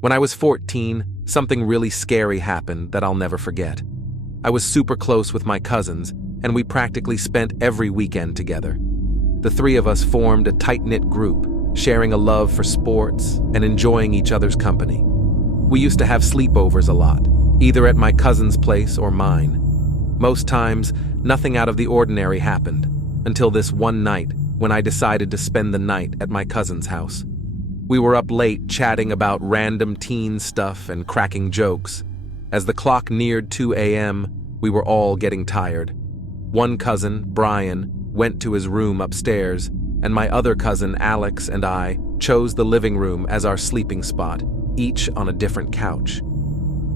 When I was 14, something really scary happened that I'll never forget. I was super close with my cousins, and we practically spent every weekend together. The three of us formed a tight-knit group, sharing a love for sports and enjoying each other's company. We used to have sleepovers a lot, either at my cousin's place or mine. Most times, nothing out of the ordinary happened, until this one night when I decided to spend the night at my cousin's house. We were up late chatting about random teen stuff and cracking jokes. As the clock neared 2 a.m., we were all getting tired. One cousin, Brian, went to his room upstairs, and my other cousin, Alex, and I chose the living room as our sleeping spot, each on a different couch.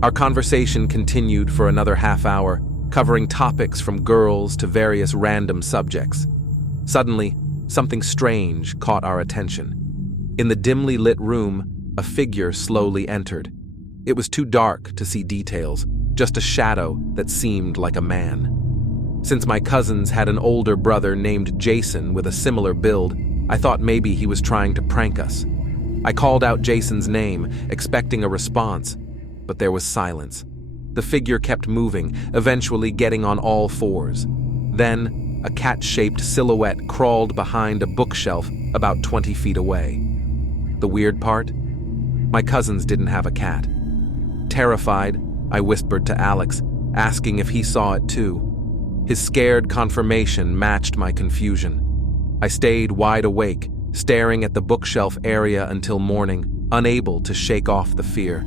Our conversation continued for another half hour, covering topics from girls to various random subjects. Suddenly, something strange caught our attention. In the dimly lit room, a figure slowly entered. It was too dark to see details, just a shadow that seemed like a man. Since my cousins had an older brother named Jason with a similar build, I thought maybe he was trying to prank us. I called out Jason's name, expecting a response, but there was silence. The figure kept moving, eventually getting on all fours. Then, a cat-shaped silhouette crawled behind a bookshelf about 20 feet away. The weird part? My cousins didn't have a cat. Terrified, I whispered to Alex, asking if he saw it too. His scared confirmation matched my confusion. I stayed wide awake, staring at the bookshelf area until morning, unable to shake off the fear.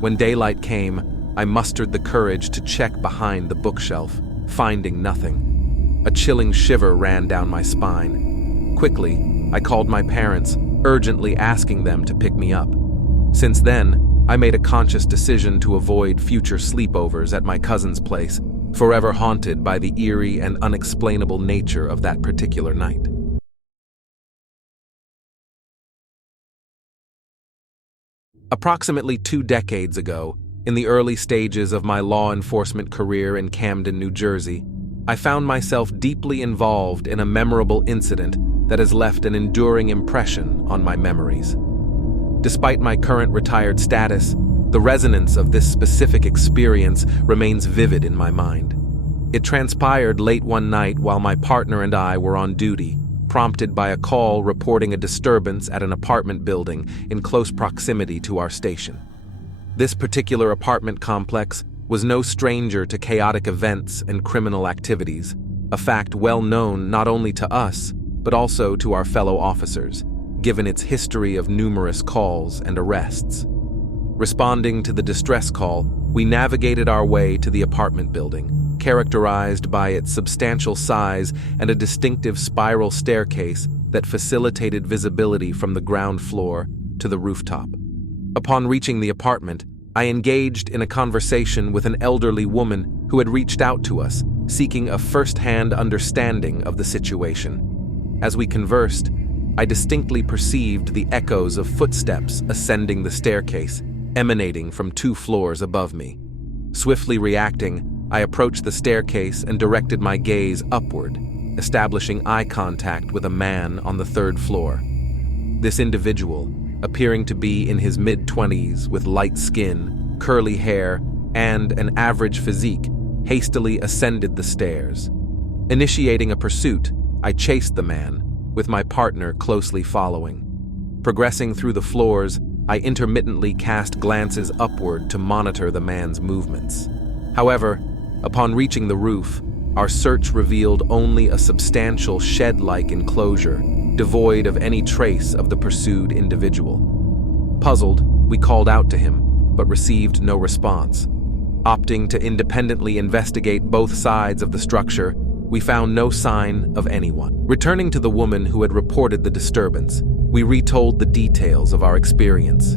When daylight came, I mustered the courage to check behind the bookshelf, finding nothing. A chilling shiver ran down my spine. Quickly, I called my parents, urgently asking them to pick me up. Since then, I made a conscious decision to avoid future sleepovers at my cousin's place, forever haunted by the eerie and unexplainable nature of that particular night. Approximately 2 decades ago, in the early stages of my law enforcement career in Camden, New Jersey, I found myself deeply involved in a memorable incident that has left an enduring impression on my memories. Despite my current retired status, the resonance of this specific experience remains vivid in my mind. It transpired late one night while my partner and I were on duty, prompted by a call reporting a disturbance at an apartment building in close proximity to our station. This particular apartment complex was no stranger to chaotic events and criminal activities, a fact well known not only to us, but also to our fellow officers, given its history of numerous calls and arrests. Responding to the distress call, we navigated our way to the apartment building, characterized by its substantial size and a distinctive spiral staircase that facilitated visibility from the ground floor to the rooftop. Upon reaching the apartment, I engaged in a conversation with an elderly woman who had reached out to us, seeking a first-hand understanding of the situation. As we conversed, I distinctly perceived the echoes of footsteps ascending the staircase, emanating from 2 floors above me. Swiftly reacting, I approached the staircase and directed my gaze upward, establishing eye contact with a man on the 3rd floor. This individual, appearing to be in his mid-20s with light skin, curly hair, and an average physique, hastily ascended the stairs. Initiating a pursuit, I chased the man, with my partner closely following. Progressing through the floors, I intermittently cast glances upward to monitor the man's movements. However, upon reaching the roof, our search revealed only a substantial shed-like enclosure, devoid of any trace of the pursued individual. Puzzled, we called out to him, but received no response. Opting to independently investigate both sides of the structure, we found no sign of anyone. Returning to the woman who had reported the disturbance, we retold the details of our experience.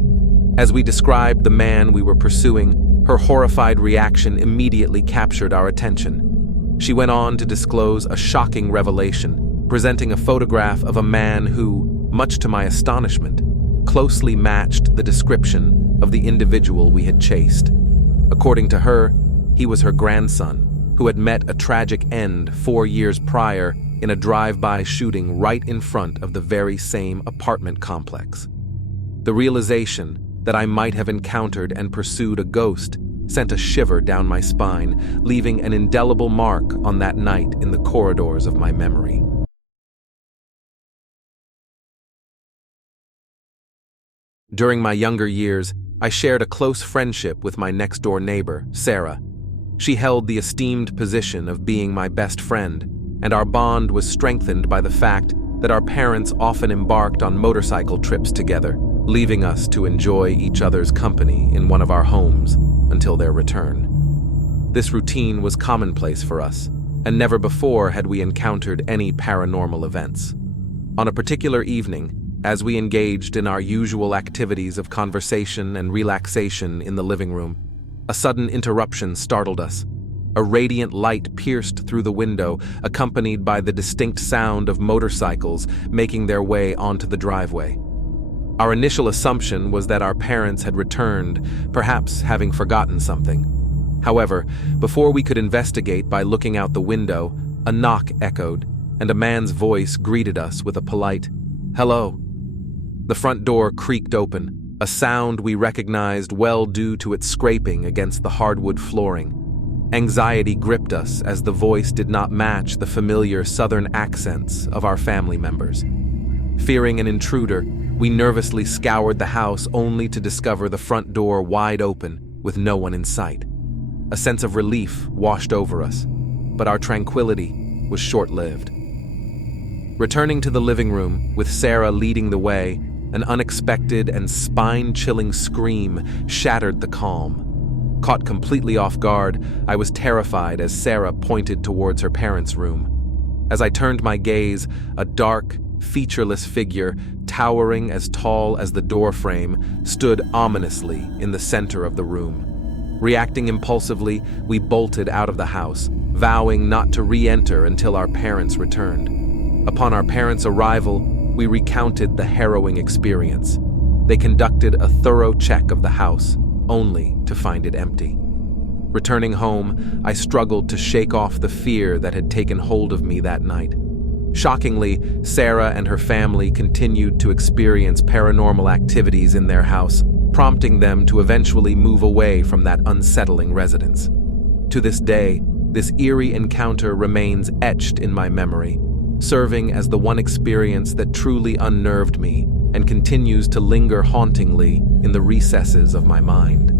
As we described the man we were pursuing, her horrified reaction immediately captured our attention. She went on to disclose a shocking revelation, presenting a photograph of a man who, much to my astonishment, closely matched the description of the individual we had chased. According to her, he was her grandson, who had met a tragic end 4 years prior in a drive-by shooting right in front of the very same apartment complex. The realization that I might have encountered and pursued a ghost sent a shiver down my spine, leaving an indelible mark on that night in the corridors of my memory. During my younger years, I shared a close friendship with my next-door neighbor, Sarah. She held the esteemed position of being my best friend, and our bond was strengthened by the fact that our parents often embarked on motorcycle trips together, leaving us to enjoy each other's company in one of our homes until their return. This routine was commonplace for us, and never before had we encountered any paranormal events. On a particular evening, as we engaged in our usual activities of conversation and relaxation in the living room, a sudden interruption startled us. A radiant light pierced through the window, accompanied by the distinct sound of motorcycles making their way onto the driveway. Our initial assumption was that our parents had returned, perhaps having forgotten something. However, before we could investigate by looking out the window, a knock echoed, and a man's voice greeted us with a polite, "Hello." The front door creaked open, a sound we recognized well due to its scraping against the hardwood flooring. Anxiety gripped us as the voice did not match the familiar southern accents of our family members. Fearing an intruder, we nervously scoured the house only to discover the front door wide open with no one in sight. A sense of relief washed over us, but our tranquility was short-lived. Returning to the living room, with Sarah leading the way, an unexpected and spine-chilling scream shattered the calm. Caught completely off guard, I was terrified as Sarah pointed towards her parents' room. As I turned my gaze, a dark, featureless figure, towering as tall as the door frame, stood ominously in the center of the room. Reacting impulsively, we bolted out of the house, vowing not to re-enter until our parents returned. Upon our parents' arrival, we recounted the harrowing experience. They conducted a thorough check of the house, only to find it empty. Returning home, I struggled to shake off the fear that had taken hold of me that night. Shockingly, Sarah and her family continued to experience paranormal activities in their house, prompting them to eventually move away from that unsettling residence. To this day, this eerie encounter remains etched in my memory, serving as the one experience that truly unnerved me and continues to linger hauntingly in the recesses of my mind.